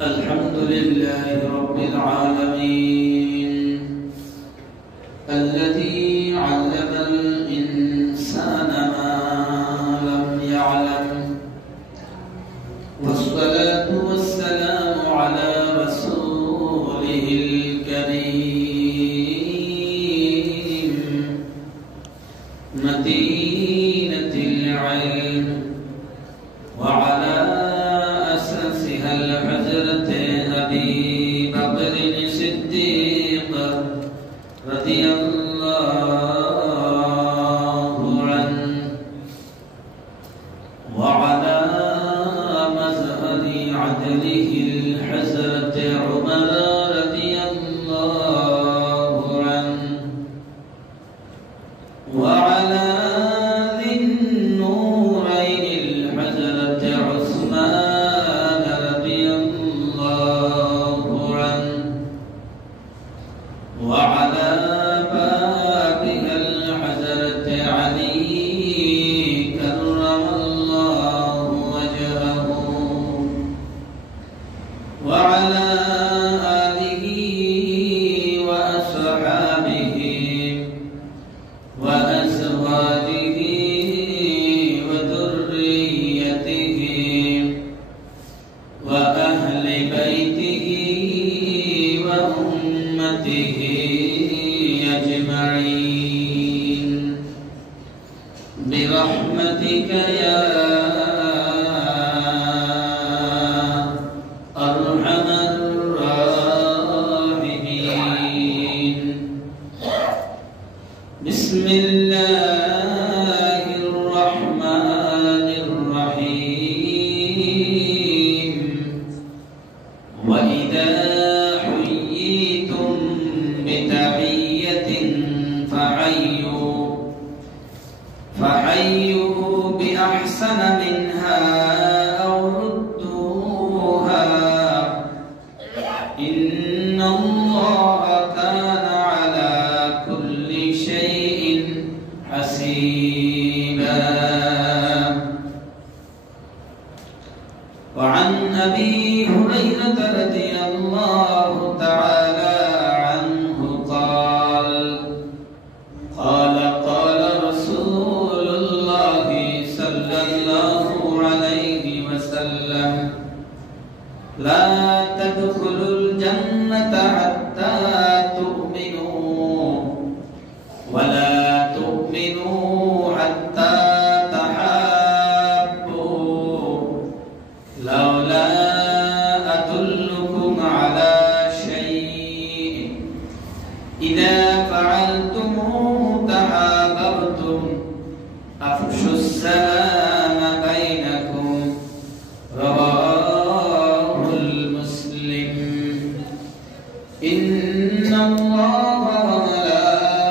الحمد لله رب العالمين الذي علم الإنسان ما لم يعلم والصلاة والسلام على رسوله الكريم مدينة العلم وعلى أساسها الحجرة أبي بكر الصديق رضي الله عنه وعلى مظهر عدله الحجرة عمر رضي الله عنه وعلى ذي النورين الحجرة عثمان رضي الله عنه وعلى بابها الحجرة علي كرم الله وجهه وعلى آله وأصحابه وأزواجه وذريته وأهل بيته وأمته أجمعين برحمتك يا أرحم الراحمين. بسم الله الرحمن الرحيم. وإذا حييتم بتحية فحيوا بأحسن منها أو ردوها إن الله كان على كل شيء حسيبا. وعن أبي هريرة رضي الله تعالى عنه قال قال رسول الله صلى الله عليه وسلم لا تدخلوا الجنة حتى تؤمنوا ولا تؤمنوا حتى تحابوا لولا أدلكم على شيء إذا فعلتموه تحاببتم أفشوا السلام بينكم رواه المسلم. إن الله وملائكته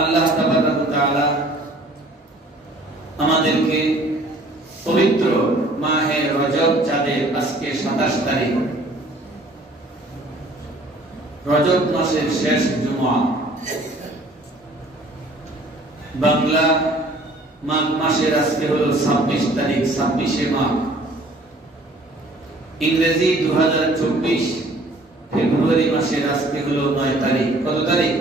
আল্লাহ তাবারক ওয়া তাআলা আমাদেরকে পবিত্র মাহে রজব চাঁদের আজকে 27 তারিখ, রজব মাসের শেষ জুমা, বাংলা মাঘ মাসের আজকে হলো 26 তারিখ, 26শে মাঘ, ইংরেজি 2024 ফেব্রুয়ারি মাসের আজকে হলো 9 তারিখ। কত তারিখ?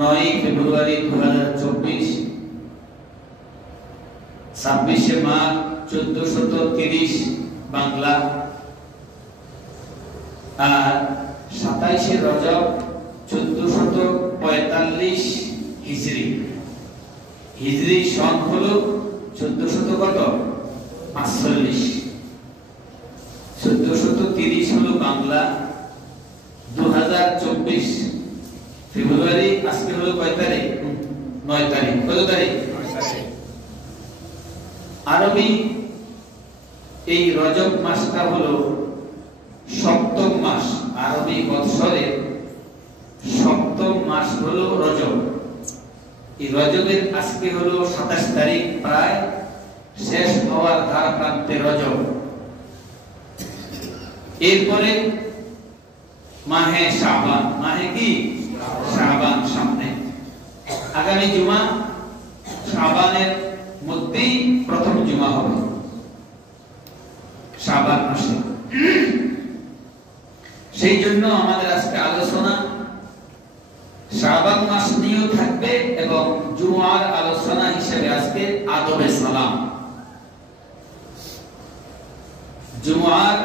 9 ফেব্রুয়ারি 2024, 26শে মাঘ 1430 বাংলা, আর 27শে রজব 1445 হিজরি। হিজরি সন হলো 1445, 1430 হলো বাংলা, 2024 ফেব্রুয়ারি আজকে হলো কয় তারিখ? 9 তারিখ। কত তারিখ? আরবি এই রজব মাসটা হলো সপ্তম মাস, আরবি বৎসরের সপ্তম মাস হলো রজব। এই রজবের আজকে হলো 27 তারিখ, প্রায় শেষ হওয়ার ধার প্রান্তে রজব। এরপরে মাহে শাবান, মাহে কি? শাবান সামনে, আগামী জুমা শাবানের মধ্যেই প্রথম জুমা হবে শাবান মাসে। সেই জন্য আমাদের আজকে আলোচনা শাবান মাস নিয়েও থাকবে এবং জুমার আলোচনা হিসেবে আজকে আদবে সালাম। জুমার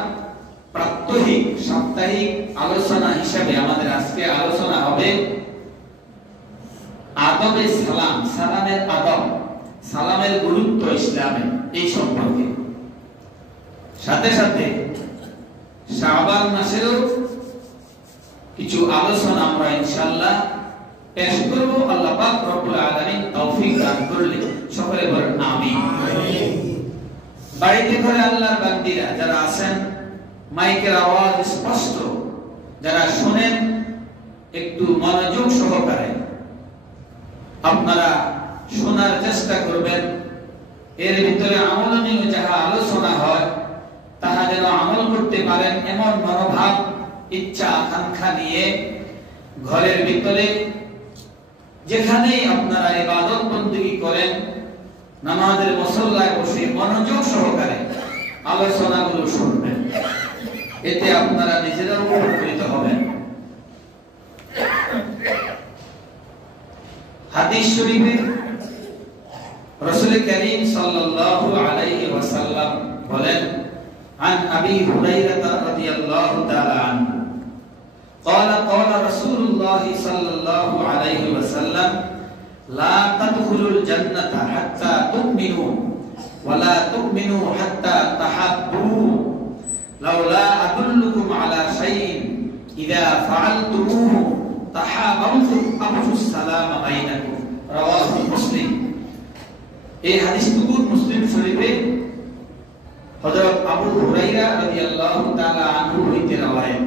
প্রাত্যহিক সাপ্তাহিক আলোচনা হিসেবে আমাদের আজকে আলোচনা হবে আদবে সালাম, সালামের আদব, সালামের গুরুত্ব ইসলামে, এই সম্পর্কে। সাথে সাথে শাবান মাসেরও কিছু আলোচনা আমরা ইনশাআল্লাহ পেশ করব, আল্লাহ পাক রব্বুল আলামিন তৌফিক দান করলে। সকলে বলেন আমিন। বাড়িতে ঘরে আল্লাহর বান্দীরা যারা আছেন, মাইকের আওয়াজ স্পষ্ট যারা শুনেন, একটু মনোযোগ সহকারে আপনারা শোনার চেষ্টা করবেন। এর ভিতরে আমলনীয় যাহা আলোচনা হয় তাহা যেন আমল করতে পারেন এমন মনোভাব, ইচ্ছা, আকাঙ্ক্ষা নিয়ে ঘরের ভিতরে যেখানেই আপনারা ইবাদত বন্দেগী করেন, নামাজের মুসল্লায় বসে মনোযোগ সহকারে আলোচনাগুলো শুনবেন। এতে আপনারা নিজেরাও উপকৃত হবেন। হাদিস শরীফে রাসূল করিম সাল্লাল্লাহু আলাইহি ওয়াসাল্লাম বলেন, عن أبي هريرة رضي الله تعالى عنه قال قال رسول الله صلى الله عليه وسلم لا تدخلوا الجنة حتى تؤمنوا ولا تؤمنوا حتى تحبوا لولا أدلكم على شيء إذا فعلتموه تحاببتم أفشوا السلام بينكم رواه مسلم। এই হাদিসটুকু মুসলিম শরীফে হযরত আবু হুরায়রা রাদিয়াল্লাহু তাআলা আনহু হইতে রওয়ায়াত।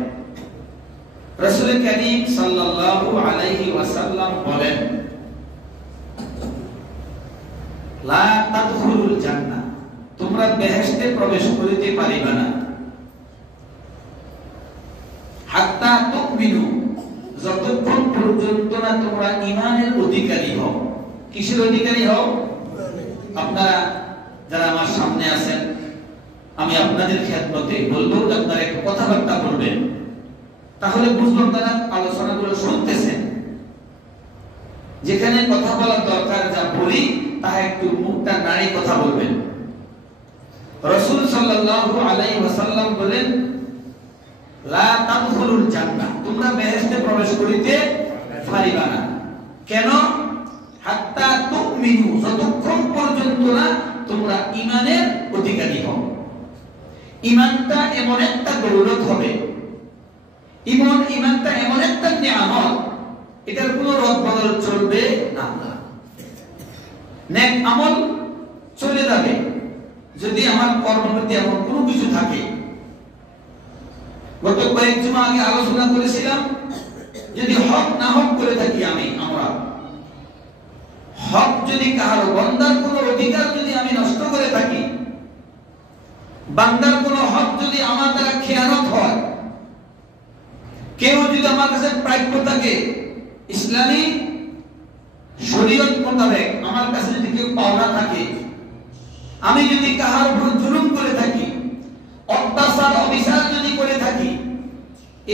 রাসূল করিম সাল্লাল্লাহু আলাইহি ওয়াসাল্লাম বলেন, লা তাদখুলুল জান্নাহ, তোমরা বেহেশতে প্রবেশ করিতে পারিবে না, হাত্তা তুমিনু, যতক্ষণ পর্যন্ত না তোমরা ঈমানের অধিকারী হও। কিসের অধিকারী হও? আপনারা যারা আমার সামনে আছেন, আমি আপনাদের খেদমতে বলবো, আপনারা একটু কথাবার্তা বলবেন, তাহলে বুঝবেন তারা আলোচনাগুলো শুনতেছেন। যেখানে কথা বলার দরকার, যা বলি তাহা একটু মুখটা নাড়ি কথা বলবেন। রাসূল সাল্লাল্লাহু আলাইহি ওয়াসাল্লাম বলেন, লা তাদখুলুল জান্নাহ, তোমরা বেহেশতে প্রবেশ করিতে পারিবা না। কেন? হাত্তা তুমিনু, যতক্ষণ পর্যন্ত না তোমরা ঈমানের অধিকারী হও। ঈমানটা এমন একটা দৌলত হবে, ঈমানটা এমন একটা নিয়ামত, এটার কোনো রদ বদল চলবে না। নেক আমল চলে যাবে যদি আমার কর্মপতি এমন কোনো কিছু থাকে। গত কয়েক জুমা আগে আলোচনা করেছিলাম, যদি হক না হক করে থাকি আমরা, যদি কারো বান্দার কোনো অধিকার যদি আমি নষ্ট করে থাকি, বান্দার কোনো হক যদি আমার দ্বারা খেয়ানত হয়, কেউ যদি আমার কাছে প্রাপ্য থাকে ইসলামী শরীয়ত মোতাবেক আমার কাছে যদি কেউ পাওনা থাকে, আমি যদি কাহার উপর জুলুম করে থাকি, অত্যাচার অবিচার যদি করে থাকি,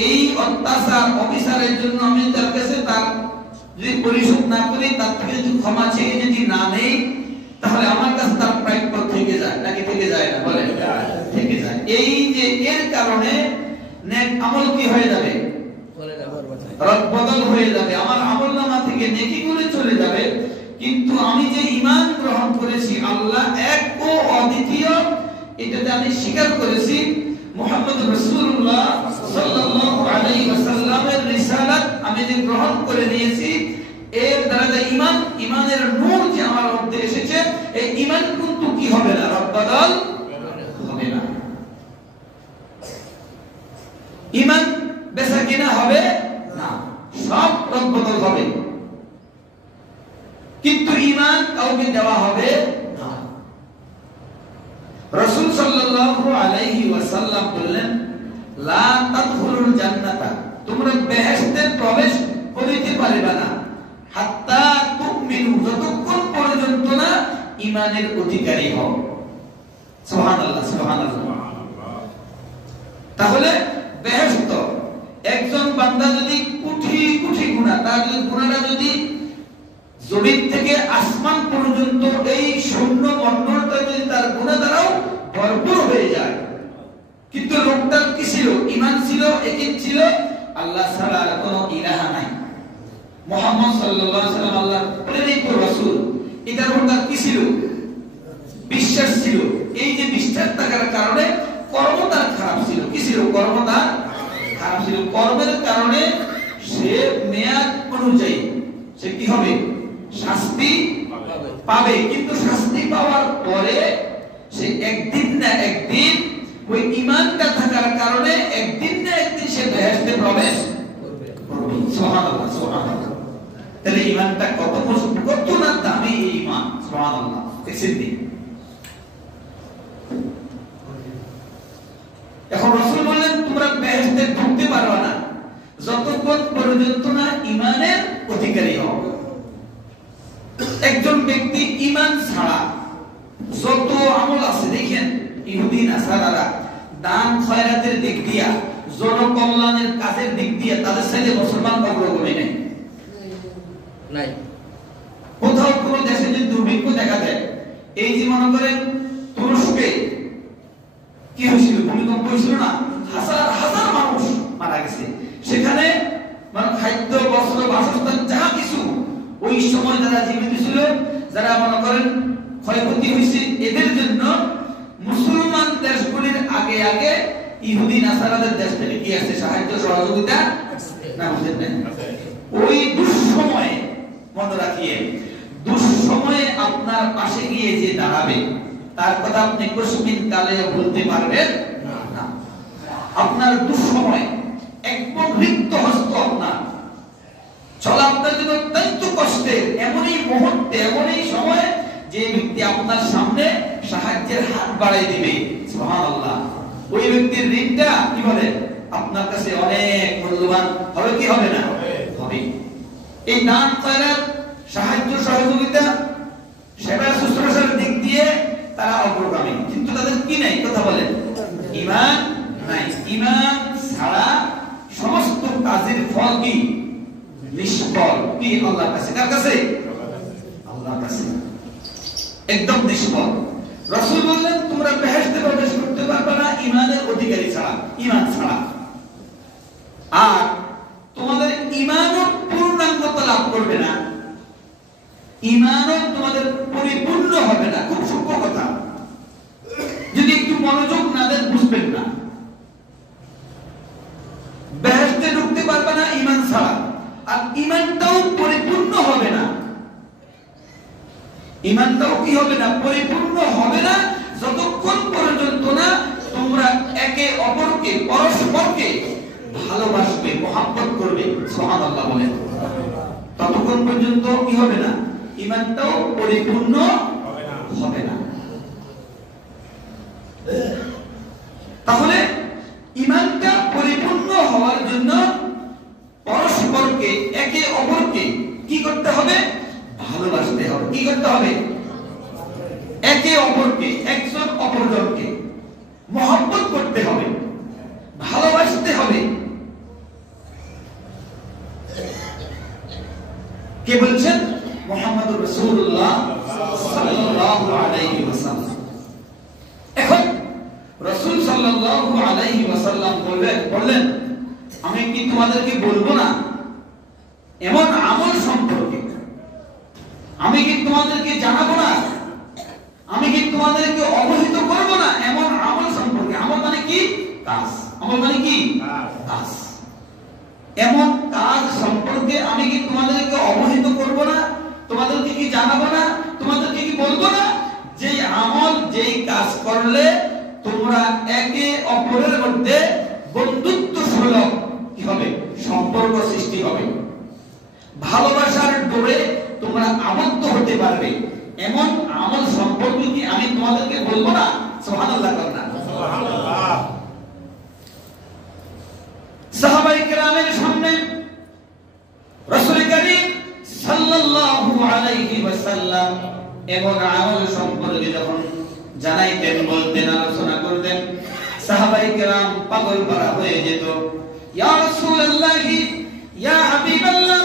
এই অত্যাচার অবিচারের জন্য আমি তার কাছে তার যদি পরিশোধ না করি, তার থেকে যদি ক্ষমা চেয়ে যদি না নেই, তাহলে আমার কাছে তার প্রাপ্য থেকে যায় নাকি থেকে যায় না? বলে থেকে যায়। এই যে এর কারণে নেক আমল কি হয়ে যাবে? রদবদল হয়ে যাবে। আমার আমলনামা থেকে নেকিগুলো চলে যাবে, কিন্তু আমি যে ঈমান গ্রহণ করেছি আল্লাহ এক ও অদ্বিতীয়, এটাতে আমি স্বীকার করেছি মুহাম্মদ রাসূলুল্লাহ সাল্লাল্লাহু আলাইহি ওয়াসাল্লামের রিসালাত আমি যে গ্রহণ করে নিয়েছি, এর দ্বারা ঈমান, ঈমানের নূর যে আমার মধ্যে এসেছে, এই ঈমান কিন্তু কি হবে না? রদবদল হবে না। ঈমান বেচা কিনা হবে না, সব রদবদল হবে, কিন্তু ঈমান কাউকে দেওয়া হবে না। রাসূল সাল্লাল্লাহু আলাইহি ওয়াসাল্লাম বললেন, লা তাদখুলুল জান্নাতা, তোমরা বেহেশতে প্রবেশ করিতে পারবে না, হাত্তা তুমিনু, যতক্ষণ পর্যন্ত না ঈমানের অধিকারী হও। সুবহানাল্লাহ, সুবহানাল্লাহ। তাহলে বেহেশত একজন বান্দা যদি কোটি কোটি গুনাহ, তার যদি গুনাহটা যদি জমিন থেকে আসমান পর্যন্ত এই শূন্য মণ্ডলটা যদি তার গুনাহ দ্বারাও ভরপুর হয়ে যায়, কিন্তু লোকটার কি ছিল? ঈমান ছিল, ইয়াকিন ছিল, আল্লাহ ছাড়া আর কোনো ইলাহা নাই, মুহাম্মদ সাল্লাল্লাহু আলাইহি ওয়াসাল্লাম আল্লাহর প্রেরিত রাসূল, এটার উপর তার কি ছিল? বিশ্বাস ছিল। এই যে বিশ্বাস থাকার কারণে কর্ম তার খারাপ ছিল। কি ছিল? কর্ম তার খারাপ ছিল। কর্মের কারণে সে মেয়াদ অনুযায়ী সে কি হবে? শাস্তি পাবে। কিন্তু শাস্তি পাওয়ার পরে সে একদিন না একদিন ওই ঈমানটা থাকার কারণে একদিন না একদিন সে বেহেশতে প্রবেশ করবে। সুবহানাল্লাহ, সুবহানাল্লাহ। তাহলে ঈমানটা কত না দামি এই ঈমান। সুবহানাল্লাহ। দেখছেন? এখন রাসূল বললেন, তোমরা বেহেশতে ঢুকতে পারবে না যতক্ষণ পর্যন্ত না ঈমানের অধিকারী হও। একজন ব্যক্তি ঈমান ছাড়া যত আমল আছে, দেখেন ইহুদি নাসারারা দান খয়রাতের দিক দিয়া, জনকল্যাণের কাজের দিক দিয়া তাদের সাথে মুসলমান অগ্রগতি নেই। নাই। কোথাও কোন দেশে যদি দুর্ভিক্ষ দেখা দেয়, এই যে মনে করেন তুরস্কে কি হয়েছিল? ভূমিকম্প হয়েছিল না? হাজার হাজার মানুষ মারা গেছে। সেখানে মানে খাদ্য, বস্ত্র, বাসস্থান যা কিছু ওই সময় যারা জীবিত ছিল, যারা মনে করেন ক্ষয়ক্ষতি হয়েছে, এদের জন্য মুসলমান দেশগুলির আগে আগে ইহুদি নাসারাদের দেশ থেকে কি আসছে? সাহায্য, সহযোগিতা না। বুঝলেন? ওই দুঃসময়ে মনে রাখিয়ে, দুঃসময়ে আপনার পাশে গিয়ে যে দাঁড়াবে, তার কথা আপনি কসমিন কালে বলতে পারবেন না। আপনার দুঃসময় একদম রিক্ত হস্ত আপনার চলা আপনার জন্য অত্যন্ত কষ্টের, এমনই মুহূর্তে, এমনই সময় যে ব্যক্তি আপনার সামনে সাহায্যের হাত বাড়াই দিবে, সুবহানাল্লাহ, ওই ব্যক্তির ঋণটা কি বলে আপনার কাছে অনেক মূল্যবান হবে কি হবে না? হবে। এই দান খয়রাত, সাহায্য সহযোগিতা, সেবা শুশ্রূষার দিক দিয়ে তারা অগ্রগামী, কিন্তু তাদের কি নাই? কথা বলেন, ঈমান নাই। ঈমান ছাড়া সমস্ত কাজের ফল কি? নিষ্ফল। কি? আল্লাহর কাছে। কার কাছে? আল্লাহর কাছে। একদম নিষ্ফল। রাসূল বললেন, তোমরা বেহেশতে প্রবেশ করতে পারবে না ঈমানের অধিকারী ছাড়া, ঈমান ছাড়া। আর তোমাদের ঈমানও পূর্ণাঙ্গতা লাভ করবে না, ঈমানও তোমাদের পরিপূর্ণ হবে না। খুব সূক্ষ্ম কথা, যদি একটু মনোযোগ না দেন বুঝবেন না। বেহেশতে ঢুকতে পারবে না ঈমান ছাড়া, আর ঈমানটাও পরিপূর্ণ হবে না। ঈমানটাও কি হবে না? পরিপূর্ণ হবে না যতক্ষণ পর্যন্ত না তোমরা একে অপরকে, পরস্পরকে ভালোবাসবে, মহব্বত করবে। সুবহানাল্লাহ বলেন। ততক্ষণ পর্যন্ত কি হবে না? ঈমানটাও পরিপূর্ণ হবে না। তাহলে ঈমানটা পরিপূর্ণ হওয়ার জন্য পরস্পরকে একে অপরকে কি করতে হবে? ভালোবাসতে হবে। কি করতে হবে? একে অপরকে, একজন অপরজনকে মহব্বত করতে হবে, ভালোবাসতে হবে। কে বলছেন? মুহাম্মদুর রাসূলুল্লাহ সাল্লাল্লাহু আলাইহি ওয়াসাল্লাম। এখন রাসূল সাল্লাল্লাহু আলাইহি ওয়াসাল্লাম বললেন, আমি কি তোমাদেরকে বলবো না এমন আমল সম্পর্কে? আমি কি তোমাদেরকে জানাবো না? আমি কি তোমাদেরকে অবহিত করব না এমন আমল সম্পর্কে? আমল মানে কি? কাজ। আমল মানে কি? কাজ। এমন কাজ সম্পর্কে আমি কি তোমাদেরকে অবহিত করব না? তোমাদেরকে কি জানাবো না? তোমাদেরকে কি বলবো না যে আমল, যেই কাজ করলে তোমরা একে অপরের মধ্যে বন্ধুত্ব সুলভ কি হবে? সম্পর্ক সৃষ্টি হবে, ভালোবাসার ডোরে তোমরা আবদ্ধ হতে পারবে, এমন আমল সম্পর্কে কি আমি তোমাদেরকে বলবো না? সুবহানাল্লাহ। সুবহানাল্লাহ। সাহাবায়ে কেরামের সামনে রাসূল করিম সাল্লাল্লাহু আলাইহি ওয়াসাল্লাম এমন আমল সম্পর্কে যখন জানাইতেন, বলতেন, আলোচনা করতেন, সাহাবায়ে কেরাম পাগল ভরা হয়ে যেত। ইয়া রাসূলুল্লাহ, ইয়া হাবিবাল্লাহ,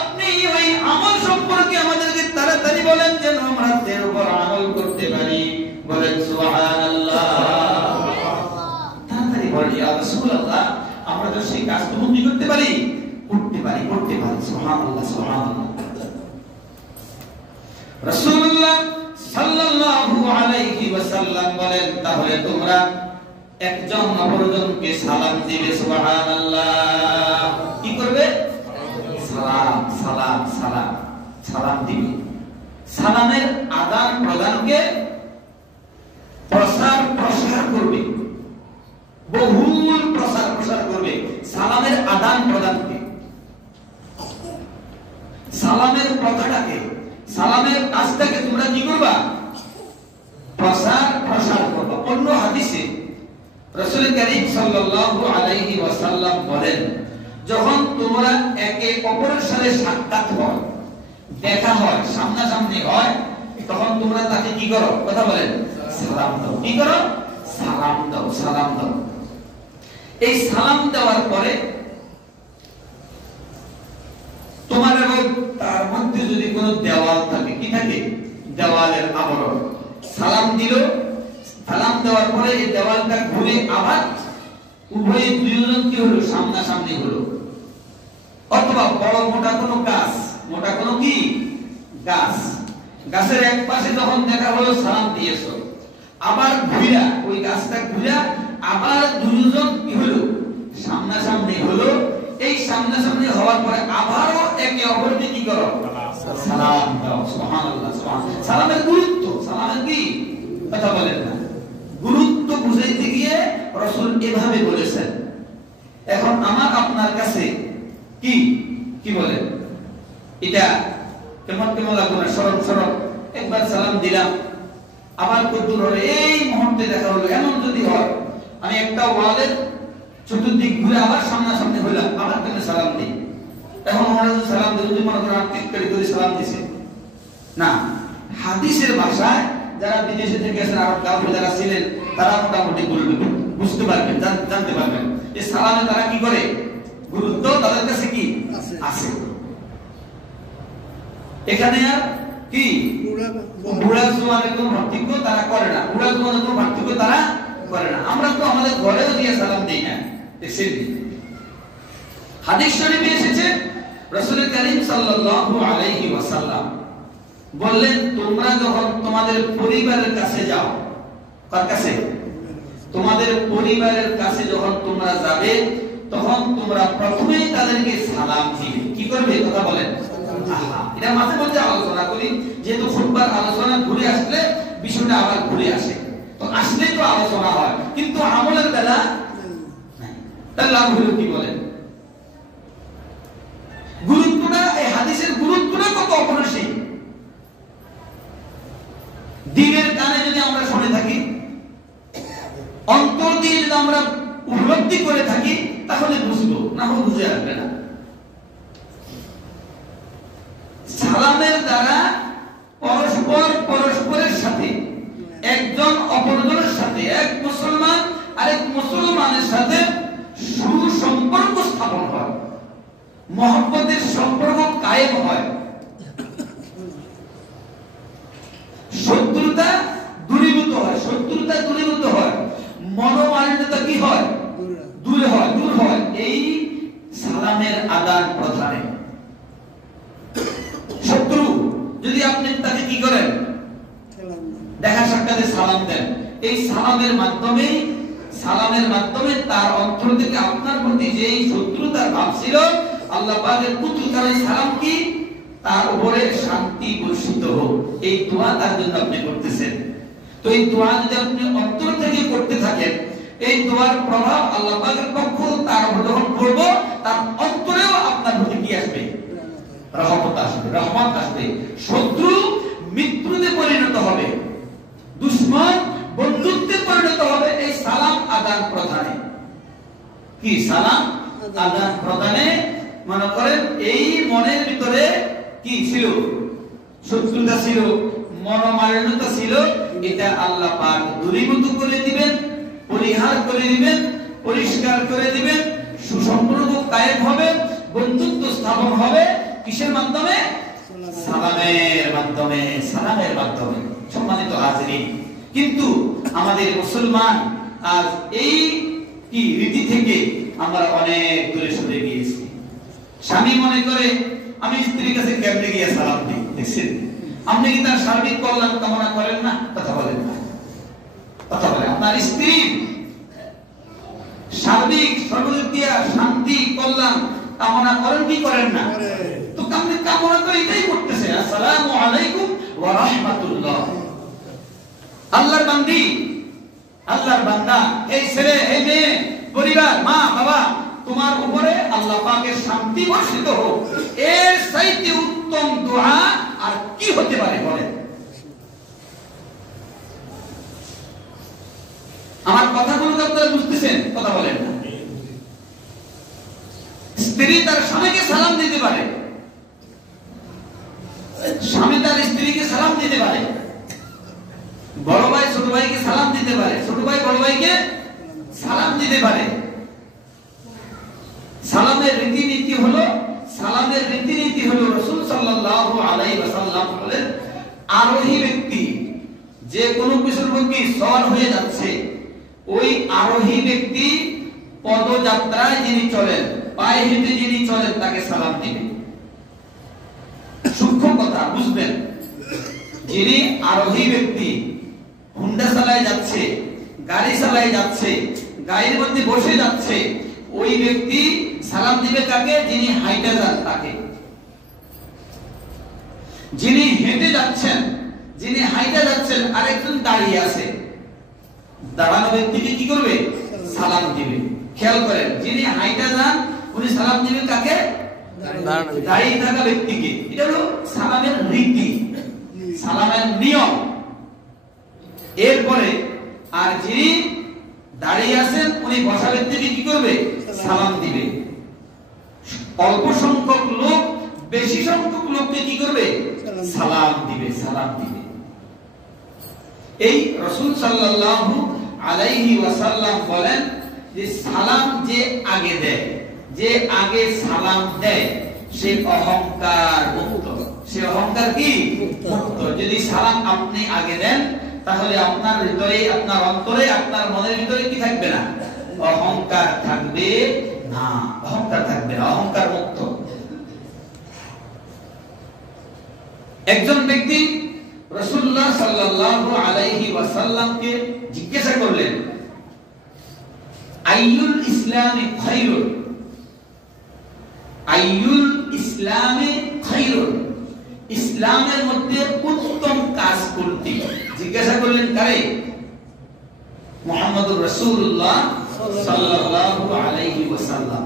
আপনি ওই আমল সম্পর্কে আমাদেরকে তাড়াতাড়ি বলেন যেন আমরা এর উপর আমল করতে পারি। বলেন সুবহানাল্লাহ। তাড়াতাড়ি বলেন ইয়া রাসূলুল্লাহ, আমরা তো সেই কাজটুকু কি করতে পারি? করতে পারি। সুবহানাল্লাহ, সুবহানাল্লাহ। রাসূলুল্লাহ সাল্লাল্লাহু আলাইহি ওয়াসাল্লাম বলেন, তাহলে তোমরা একজন অপরজনকে সালাম দিবে। সুবহানাল্লাহ। কি করবে? সালাম, সালাম, সালাম, সালাম দিবে। সালামের আদান প্রদানকে প্রসার করবে, বহুল প্রসার করবে সালামের আদান প্রদানকে, সালামের কথাটাকে, সালামের কাজটাকে তোমরা কি করবা? প্রসার করবে। অন্য হাদিসে রাসূল করিম সাল্লাল্লাহু আলাইহি ওয়াসাল্লাম বলেন, যখন তোমরা একে অপরের সাথে সাক্ষাৎ হয়, দেখা হয়, সামনাসামনি হয়, তখন তোমরা তাকে কি করো? কথা বলেন, সালাম দাও। কি করো? সালাম দাও, সালাম দাও। এই সালাম দেওয়ার পরে তোমার এবং তার মধ্যে যদি কোনো দেওয়াল থাকে, কি থাকে? দেওয়ালের আবরণ। সালাম দিল, সালাম দেওয়ার পরে এই দেওয়ালটা ঘুরে আবার উভয়ে দুইজন কি হলো? সামনাসামনি হলো। অথবা বড় মোটা কোনো গাছ, মোটা কোনো কি গাছ, গাছের এক পাশে যখন দেখা হলো সালাম দিয়েছো, আবার ঘুরা ওই গাছটা ঘুরা আবার দুইজন কি হলো? সামনাসামনি হলো। এই সামনাসামনি হওয়ার পরে আবারও একে অপরকে কি করো? সালাম দাও। সুবহানাল্লাহ, সুবহানাল্লাহ। সালামের গুরুত্ব, সালামের কি কথা বলেন না, গুরুত্ব বুঝাইতে গিয়ে রাসূল এভাবে বলেছেন। এখন আমার আপনার কাছে কি কি বলেন? এটা কেমন কেমন লাগবে না? সরল একবার সালাম দিলাম, আবার কতদূর হলো, এই মুহূর্তে দেখা হলো, এমন যদি হয় আমি একটা ওয়ালের চতুর্দিক ঘুরে আবার সামনাসামনি হইলাম, আবার তুমি সালাম দিই, এখন আমরা যদি সালাম দিই, যদি মনে করেন টিটকারি করে সালাম দিছে না। হাদিসের ভাষায় যারা বিদেশে থেকে এসেছেন, আরব কাউকে যারা ছিলেন, তারা মোটামুটি বলবেন, বুঝতে পারবেন, জানতে পারবেন এই সালামে তারা কি করে, গুরুত্ব তাদের কাছে কি আছে। এখানে আর কি বুড়া জোয়ানের কোনো পার্থক্য তারা করে না, বুড়া জোয়ানের কোনো পার্থক্য তারা করে না। আমরা তো আমাদের ঘরেও দিয়ে সালাম দেই না, দেখছেন? হাদিস শরীফে এসেছে রাসূল করিম সাল্লাল্লাহু আলাইহি ওয়াসাল্লাম বললেন, তোমরা যখন তোমাদের পরিবারের কাছে যাও, কার কাছে? তোমাদের পরিবারের কাছে যখন তোমরা যাবে, তখন তোমরা প্রথমেই তাদেরকে সালাম দিবে। কি করবে? কথা বলেন। এটা মাঝে মধ্যে আলোচনা করি, যেহেতু খুতবার আলোচনা ঘুরে আসলে বিষয়টা আবার ঘুরে আসে, তো আসলে তো আলোচনা হয়, কিন্তু আমলের বেলা তাহলে লাভ হলো কি বলেন? গুরুত্বটা, এই হাদিসের গুরুত্বটা কত অপরিসীম। দিনের কানে যদি আমরা শুনে থাকি, অন্তর দিয়ে যদি আমরা উপলব্ধি করে থাকি, তাহলে বুঝবো, না হলে বুঝে আসবে না। সালামের দ্বারা পরস্পরের সাথে, একজন অপরজনের সাথে, এক মুসলমান আরেক মুসলমানের সাথে সুসম্পর্ক স্থাপন হয়, মহব্বতের সম্পর্ক কায়েম হয়, শত্রুতা দূরীভূত হয়, মনোমালিন্যতা কি হয়? দূর হয় এই সালামের আদান প্রদানে। শত্রু যদি আপনি তাকে কি করেন, দেখা সাক্ষাতে সালাম দেন, এই সালামের মাধ্যমে তার অন্তর থেকে আপনার প্রতি যে শত্রুতার ভাব ছিল, আল্লাহ পাকের কুতুকারী সালাম কি তার উপরে শান্তি বর্ষিত হোক, এই দোয়া তার জন্য আপনি করতেছেন। তো এই দোয়া যদি আপনি অন্তর থেকে করতে থাকেন, এই দোয়ার প্রভাব আল্লাহ পাকের পক্ষ তার উপর যখন পড়ব, তার অন্তরেও আপনার প্রতি কি আসবে? রহমত আসবে। শত্রু মিত্রতে পরিণত হবে, দুশমন বন্ধুত্বে পরিণত হবে এই সালাম আদান প্রদানে। কি সালাম আদান প্রদানে মনে করেন এই মনের ভিতরে কি ছিল? শত্রুতা ছিল, মনোমালিন্যতা ছিল, এটা আল্লাহ পাক দূরীভূত করে দিবেন, পরিহার করে দিবেন, পরিষ্কার করে দিবেন, সুসম্পর্ক কায়েম হবে, বন্ধুত্ব স্থাপন হবে। কিসের মাধ্যমে? সালামের মাধ্যমে। সম্মানিত হাজিরিন, কিন্তু আমাদের মুসলমান আজ এই কি রীতি থেকে আমরা অনেক দূরে সরে গিয়েছি। স্বামী মনে করে আমি স্ত্রীর কাছে কেমনে গিয়ে সালাম দিই, দেখছেন? আপনি কি তার সার্বিক কল্যাণ কামনা করেন না? কথা বলেন না। আপনার স্ত্রী সার্বিক সর্বদিক দিয়ে শান্তি কল্যাণ কামনা করেন কি করেন না? তো আপনি কামনা তো এটাই করতেছে, আসসালামু আলাইকুম ওয়া রাহমাতুল্লাহ। আল্লাহর বান্দা, এই ছেলে, এই মেয়ে, পরিবার, মা বাবা, তোমার উপরে আল্লাহ পাকের শান্তি বর্ষিত হোক, এর চাইতে উত্তম দোয়া আর কি হতে পারে বলেন? আমার কথাগুলো আপনারা বুঝতেছেন? কথা বলেন না। স্ত্রী তার স্বামীকে সালাম দিতে পারে, স্বামী তার স্ত্রীকে সালাম দিতে পারে, বড় ভাই ছোট ভাইকে সালাম দিতে পারে, ছোট ভাই বড় ভাইকে সালাম দিতে পারে। সালামের রীতিনীতি হলো রাসূল সাল্লাল্লাহু আলাইহি ওয়াসাল্লাম বলেন, আরোহী ব্যক্তি যে কোনো কিছুর প্রতি সওয়ার হয়ে যাচ্ছে, ওই আরোহী ব্যক্তি পদযাত্রায় যিনি চলেন, পায়ে হেঁটে যিনি চলেন, তাকে সালাম দিবেন। সূক্ষ্ম কথা বুঝবেন। যিনি আরোহী ব্যক্তি হুন্ডা চালায় যাচ্ছে, গাড়ি চালায় যাচ্ছে, গাড়ির মধ্যে বসে যাচ্ছে, ওই ব্যক্তি সালাম দিবে কাকে? যিনি হাইটে যান তাকে। যিনি হেঁটে যাচ্ছেন, যিনি হাইটে যাচ্ছেন, আরেকজন দাঁড়িয়ে আছে, দাঁড়ানো ব্যক্তিকে কি করবে? সালাম দিবে। খেয়াল করেন, যিনি হাইটে যান উনি সালাম দিবেন কাকে? দাঁড়িয়ে থাকা ব্যক্তিকে। এটা হলো সালামের রীতি, সালামের নিয়ম। এরপরে আর যিনি দাঁড়িয়ে আছেন উনি বসা ব্যক্তিকে কি করবে? সালাম দিবে। অল্প সংখ্যক লোক বেশি সংখ্যক লোককে কি করবে? সালাম দিবে। এই রাসূল সাল্লাল্লাহু আলাইহি ওয়াসাল্লাম বলেন যে সালাম যে আগে দেয়, যে আগে সালাম দেয়, সে অহংকার মুক্ত। সে অহংকার কি? মুক্ত। যদি সালাম আপনি আগে দেন, তাহলে আপনার হৃদয়ে, আপনার অন্তরে, আপনার মনের ভিতরে কি থাকবে না? অহংকার থাকবে না। অহংকার মুক্ত। একজন ব্যক্তি রাসূলুল্লাহ সাল্লাল্লাহু আলাইহি ওয়াসাল্লামকে জিজ্ঞাসা করলেন, আইয়ুল ইসলামি খায়রুন, আইয়ুল ইসলামি খায়রুন, ইসলামের মধ্যে উত্তম কাজ কোনটি? জিজ্ঞাসা করলেন কারে? মুহাম্মদুর রাসূলুল্লাহ সাল্লাল্লাহু আলাইহি ওয়াসাল্লাম।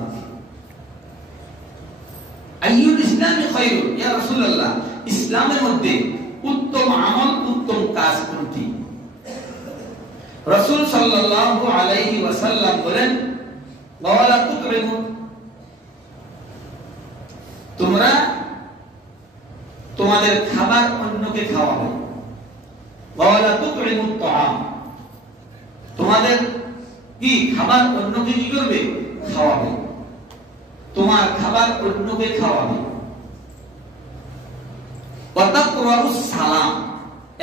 আইয়ুল ইসলামি খায়রুন, ইয়া রাসূলুল্লাহ, ইসলামের মধ্যে উত্তম আমল, উত্তম কাজ কোনটি? রাসূল সাল্লাল্লাহু আলাইহি ওয়াসাল্লাম বলেন, ওয়ালা তুতরিমু, তোমরা তোমাদের খাবার অন্যকে খাওয়াবে। ওয়ালা তুতরিমু তাআম, তোমাদের কি খাবার অন্যকে কি করবে? খাওয়াবে। তোমার খাবার অন্যকে খাওয়াবে। ওয়া তাকরাউস সালাম,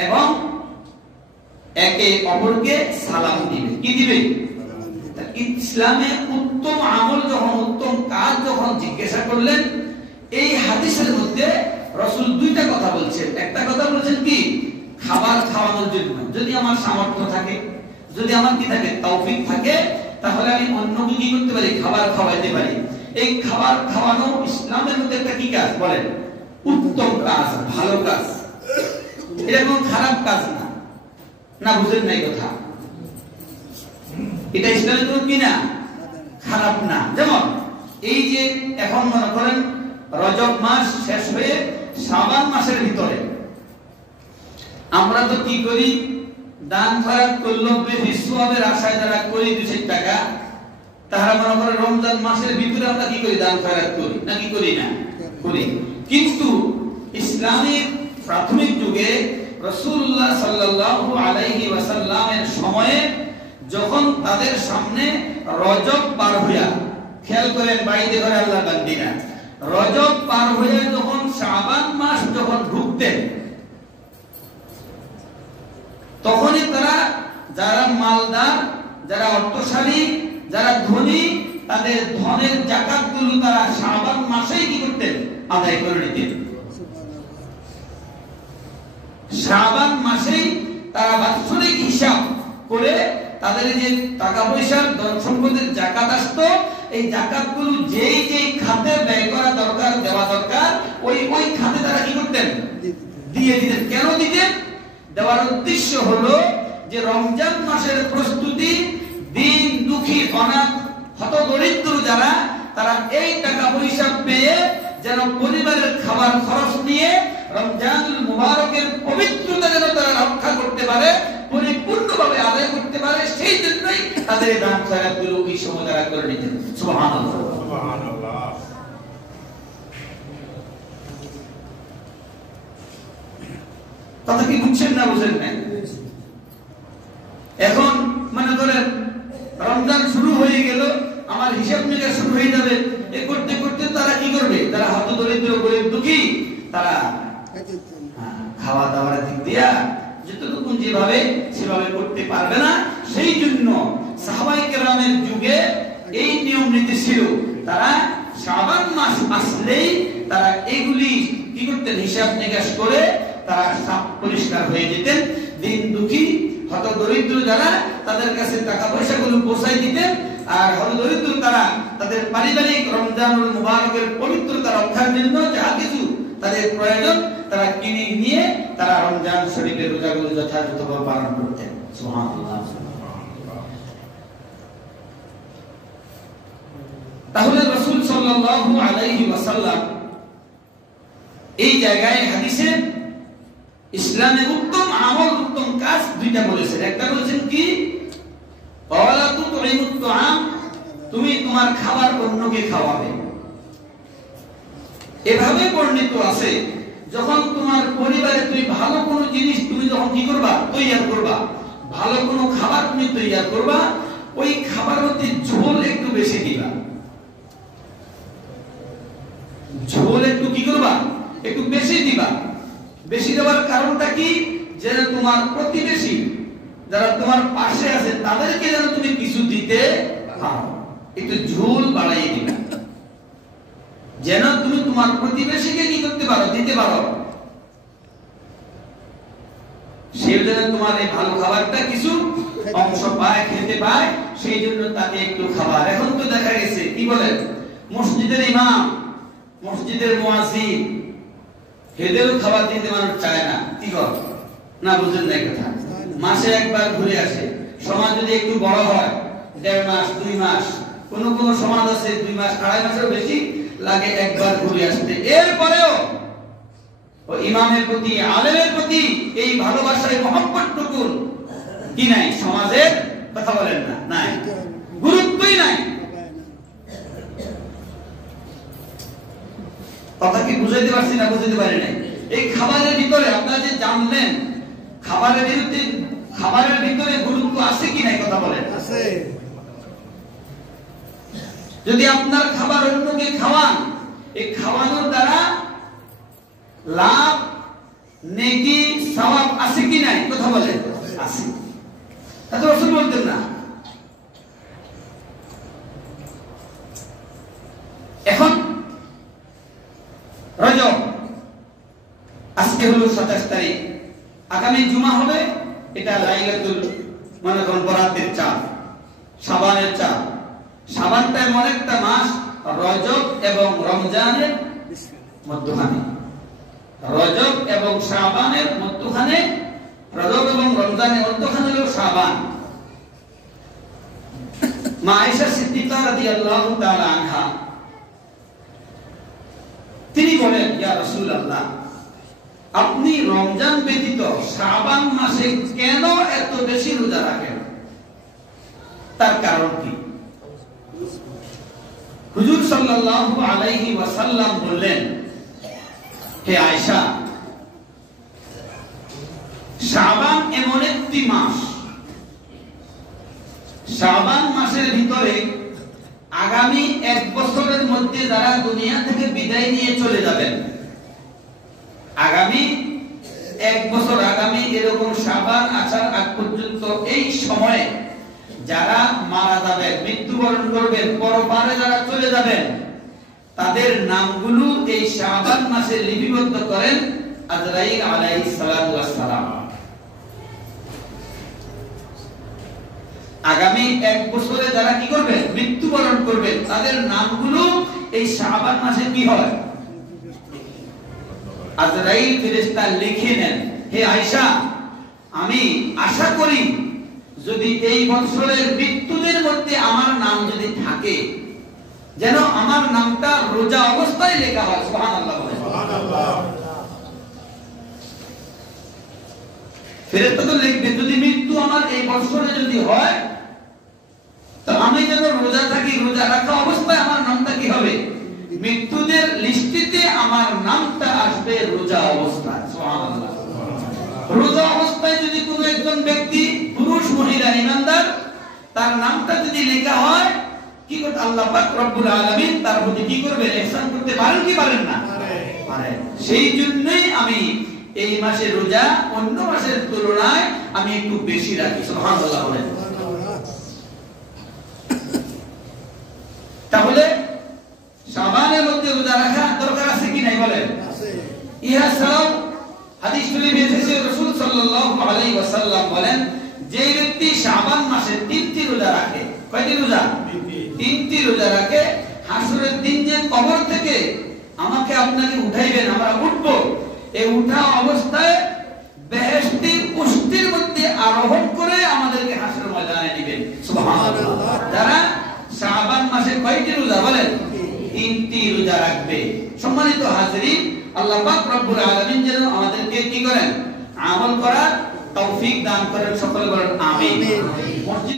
এবং একে অপরকে সালাম দিবে। কি দিবে? ইসলামে উত্তম আমল যখন, উত্তম কাজ যখন জিজ্ঞাসা করলেন, এই হাদিসের মধ্যে রাসূল দুইটা কথা বলছেন। একটা কথা বলছেন কি, খাবার খাওয়ানোর জন্য, যদি আমার সামর্থ্য থাকে, যদি আমার কি থাকে, তৌফিক থাকে, তাহলে আমি অন্যকে কি করতে পারি? খাবার খাওয়াইতে পারি। এই খাবার খাওয়ানো ইসলামের মধ্যে একটা কি কাজ বলেন? উত্তম কাজ, ভালো কাজ। এটা কোনো খারাপ কাজ না। না, বুঝেন নাই কথা? এটা ইসলামের কোনো কি না, খারাপ না। যেমন এই যে এখন মনে করেন রজব মাস শেষ হয়ে শাবান মাসের ভিতরে আমরা তো কি করি? দান খয়রাত করলো বেশি সওয়াবের আশায় যারা করি 200 টাকা, তারা মনে করে রমজান মাসের ভিতরে আমরা কি করি? দান খয়রাত করি, না কি করি না? করি। কিন্তু ইসলামের প্রাথমিক যুগে রাসূলুল্লাহ সাল্লাল্লাহু আলাইহি ওয়াসাল্লামের সময়ে যখন তাদের সামনে রজব পার হইয়া, খেয়াল করেন বাইরে ঘরে আল্লাহ বান্দিরা, রজব পার হইয়া যখন শাবান মাস যখন ঢুকতেন, তখনই তারা যারা মালদার, যারা অর্থশালী, যারা ধনী, তাদের ধনের যাকাতগুলো তারা শাবান মাসেই কি করতেন? আদায় করে নিতেন। শাবান মাসেই তারা বাৎসরিক হিসাব করে তাদের যে টাকা পয়সার, ধন সম্পদের যাকাত আসতো, এই যাকাতগুলো যেই যেই খাতে ব্যয় করা দরকার, দেওয়া দরকার, ওই ওই খাতে তারা কি করতেন? দিয়ে দিতেন। কেন দিতেন? দেওয়ার উদ্দেশ্য হলো যে রমজান মাসের প্রস্তুতি, দিন দুঃখী অনাথ হতদরিদ্র যারা, তারা এই টাকা পয়সা পেয়ে যেন পরিবারের খাবার খরচ নিয়ে রমজানুল মুবারকের পবিত্রতা যেন তারা রক্ষা করতে পারে, পরিপূর্ণভাবে আদায় করতে পারে, সেই জন্যই তাদের দান খয়রাতগুলো এই সময় তারা করে নিতেন। সুবহানাল্লাহ, সুবহানাল্লাহ। কথা কি বুঝছেন না বুঝেন না? এখন মনে করেন রমজান শুরু হয়ে গেল, আমার হিসাব নিকাশ শুরু হয়ে যাবে, এ করতে করতে তারা কি করবে? তারা হতদরিদ্র, গরিব দুঃখী, তারা খাওয়া দাওয়ার দিক দিয়া যতটুকু যেভাবে সেভাবে করতে পারবে না। সেই জন্য সাহাবায়ে কেরামের যুগে এই নিয়ম নীতি ছিল, তারা শাবান মাস আসলেই তারা এগুলি কি করতেন? হিসাব নিকাশ করে তারা সাফ পরিষ্কার হয়ে যেতেন। দিন দুঃখী হতদরিদ্র যারা, তাদের কাছে টাকা পয়সাগুলো পৌঁছায় দিতেন। আর হতদরিদ্র তারা তাদের পারিবারিক রমজানুল মুবারকের পবিত্রতা রক্ষার জন্য যা কিছু তাদের প্রয়োজন তারা কিনে নিয়ে তারা রমজান শরীফের রোজাগুলো যথাযথভাবে পালন করতেন। সুবহানাল্লাহ। তাহলে রাসূল সাল্লাল্লাহু আলাইহি ওয়াসাল্লাম এই জায়গায় হাদিসে ইসলামের উত্তম আমল, উত্তম কাজ দুইটা বলেছেন। একটা বলেছেন কি, ওয়ালা তুতরিমুত তাআম, তুমি তোমার খাবার অন্যকে খাওয়াবে। এভাবে বর্ণিত আছে, যখন তোমার পরিবারে তুমি ভালো কোনো জিনিস তুমি যখন কি করবা? তৈরি করবা, ভালো কোনো খাবার তুমি তৈরি করবা, ওই খাবারের মধ্যে ঝোল একটু বেশি দিবা। ঝোল একটু কি করবা? একটু বেশি দিবা। বেশি দেওয়ার কারণটা কি? যেন তোমার প্রতিবেশী যারা তোমার পাশে আছে তাদেরকে যেন তুমি কিছু দিতে পারো, একটু ঝোল বাড়াইয়ে দিবা, যেন তুমি তোমার প্রতিবেশীকে কি করতে পারো? দিতে পারো। সে যেন তোমার এই ভালো খাবারটা কিছু অংশ পায়, খেতে পায়, সেই জন্য তাকে একটু খাবার। এখন তো দেখা গেছে কি বলেন, মসজিদের ইমাম, মসজিদের মুয়াজ্জিন, হেদেরও খাবার দিতে মানুষ চায় না। কি কর না, বুঝলেন না কথা? মাসে একবার ঘুরে আসে। সমাজ যদি একটু বড় হয়, 1.5 মাস 2 মাস, কোন কোন সমাজ আছে 2 মাস 2.5 মাসেরও বেশি লাগে একবার ঘুরে আসতে। এরপরেও ও ইমামের প্রতি, আলেমের প্রতি এই ভালোবাসায় মহব্বতটুকু কি নাই সমাজের, কথা বলেন না, নাই, গুরুত্বই নাই। কথা কি বুঝাইতে পারছি না বুঝাইতে পারি নাই? এই খাবারের ভিতরে আপনারা যে জানলেন, খাবারের ভিতরে গুরুত্ব আছে কি নাই, কথা বলেন। আছে। যদি আপনার খাবার অন্যকে খাওয়ান, এই খাওয়ানোর দ্বারা লাভ, নেকি, সওয়াব আছে কি নাই, কথা বলেন। আছে। তাতে রাসূল বলতেন না। এখন রজব আজকে হলো 27 তারিখ, আগামী জুমা হবে, এটা লাইলাতুল মনে করেন বরাতের চাঁদ, শাবানের চাঁদ। শাবানটা এমন একটা মাস, রজব এবং রমজানের মধ্যখানে, রজব এবং শাবানের মধ্যখানে, রজব এবং রমজানের মধ্যখানে হলো শাবান। মা আয়েশা সিদ্দিকা রাদিয়াল্লাহু তাআলা আনহা তিনি বলেন, ইয়া রাসূলুল্লাহ, আপনি রমজান ব্যতীত শাবান মাসে কেন এত বেশি রোজা রাখেন? তার কারণ কি? হুজুর সাল্লাল্লাহু আলাইহি ওয়াসাল্লাম বললেন, হে আয়েশা, শাবান এমন একটি মাস, শাবান মাসের ভিতরে আগামী 1 বছরের মধ্যে যারা দুনিয়া থেকে বিদায় নিয়ে চলে যাবেন, আগামী 1 বছর, আগামী এরকম শাবান আসার আগ পর্যন্ত এই সময়ে যারা মারা যাবেন, মৃত্যুবরণ করবেন, পরপারে যারা চলে যাবেন, তাদের নামগুলো এই শাবান মাসে লিপিবদ্ধ করেন আজরাইল আলাইহিস সালাতু ওয়াস সালাম। আগামী 1 বছরে যারা কি করবে, মৃত্যুবরণ করবেন, তাদের নামগুলো এই শাবান মাসে কি হয়, আজরাইল ফেরেশতা লিখে নেন। হে আয়েশা, আমি আশা করি যদি এই বছরের মৃত্যুদের মধ্যে আমার নাম যদি থাকে, যেন আমার নামটা রোজা অবস্থায় লেখা হয়। সুবহানাল্লাহ, সুবহানাল্লাহ। ফেরেশতা তো লিখবে, যদি মৃত্যু আমার এই বছরে যদি হয়, তো আমি যেন রোজা থাকি, রোজা রাখা অবস্থায় আমার নামটা কি হবে, মৃত্যুদের লিস্টিতে আমার নামটা আসবে রোজা অবস্থায়। সুবহানাল্লাহ। রোজা অবস্থায় যদি কোনো একজন ব্যক্তি, পুরুষ মহিলা ইমানদার, তার নামটা যদি লেখা হয়, কি করতে আল্লাহ পাক রব্বুল আলামিন তার প্রতি কি করবে, ইহসান করতে পারেন কি পারেন না? পারেন। সেই জন্যই আমি এই মাসে রোজা অন্য মাসের তুলনায় আমি একটু বেশি রাখি। সুবহানাল্লাহ বলেন। তাহলে শাবানের মধ্যে রোজা রাখা দরকার আছে কি নাই বলেন? আছে। ইহা ছাড়াও হাদিস শরীফে এসেছে, রাসূল সাল্লাল্লাহু আলাইহি ওয়াসাল্লাম বলেন, যে ব্যক্তি শাবান মাসে 3টি রোজা রাখে, কয়টি রোজা? 3টি রোজা রাখে, হাসরের দিন যে কবর থেকে আমাকে আপনাকে উঠাইবেন, আমরা উঠব, এই উঠা অবস্থায় বেহেশতি পুষ্টির মধ্যে আরোহণ করে আমাদেরকে হাসরের ময়দানে নেবেন। সুবহানাল্লাহ। যারা শাবান মাসে কয়টি রোজা বলেন? 3টি রোজা রাখবে। সম্মানিত হাজিরিন, আল্লাহ পাক রব্বুল আলামিন যেন আমাদেরকে কি করেন, আমল করার তৌফিক দান করেন। সকলে বলেন আমিন।